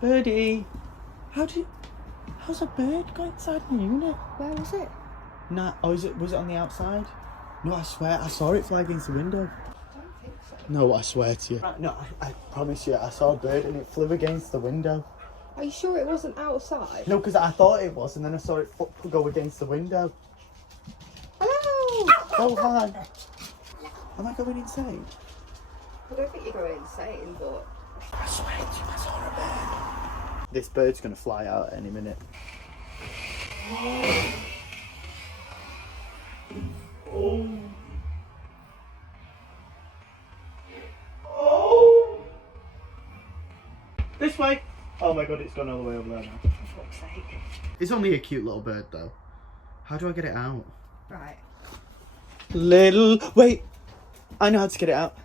Birdie, how's a bird got inside the unit? Where was it? Nah, was it on the outside? No, I swear, I saw it fly against the window. I don't think so. No, I swear to you. No, I promise you, I saw a bird and it flew against the window. Are you sure it wasn't outside? No, because I thought it was, and then I saw it go against the window. Hello! Oh, hi. Am I going insane? I don't think you're going insane, but... I swear to you, I saw a bird. This bird's going to fly out any minute. Oh! This way! Oh my god, it's gone all the way over there now. For fuck's sake. It's only a cute little bird though. How do I get it out? Right. Wait! I know how to get it out.